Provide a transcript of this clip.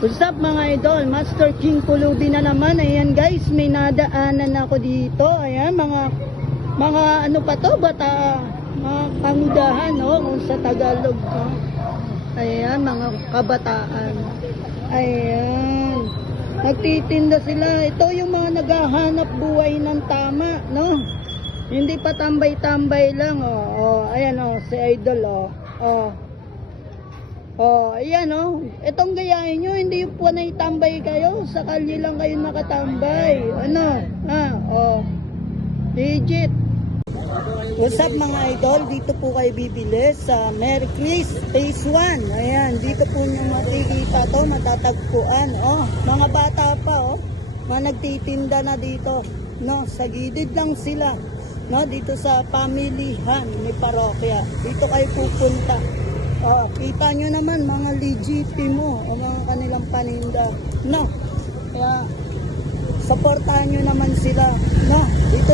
What's up mga idol? Master King Kulubi na naman. Ayan guys, may nadaanan ako dito. Ayan, mga ano pa to? Bata, mga pangudahan, no? Kung sa Tagalog, no? Ayan, mga kabataan. Ayan. Nagtitinda sila. Ito yung mga naghahanap buhay ng tama, no? Hindi pa tambay-tambay lang, oh. Oh, ayan, oh, si idol, oh. Oh. Oh, ayan oh. Itong gayahin nyo, hindi po na itambay kayo. Sa kalye lang kayo nakatambay. Ano? Ha? Oh. Legit. What's up mga idol? Dito po kayo bibili sa Merry Chris Phase 1. Ayan, dito po nyo makikita to, matatagpuan. Oh, mga bata pa oh. Mga nagtitinda na dito. No, sa gilid lang sila. No, dito sa pamilihan ni parokya. Dito kayo pupunta. Oh, kita nyo naman mga legitimo o mga kanilang paninda. No, kaya supportahan nyo naman sila. No, dito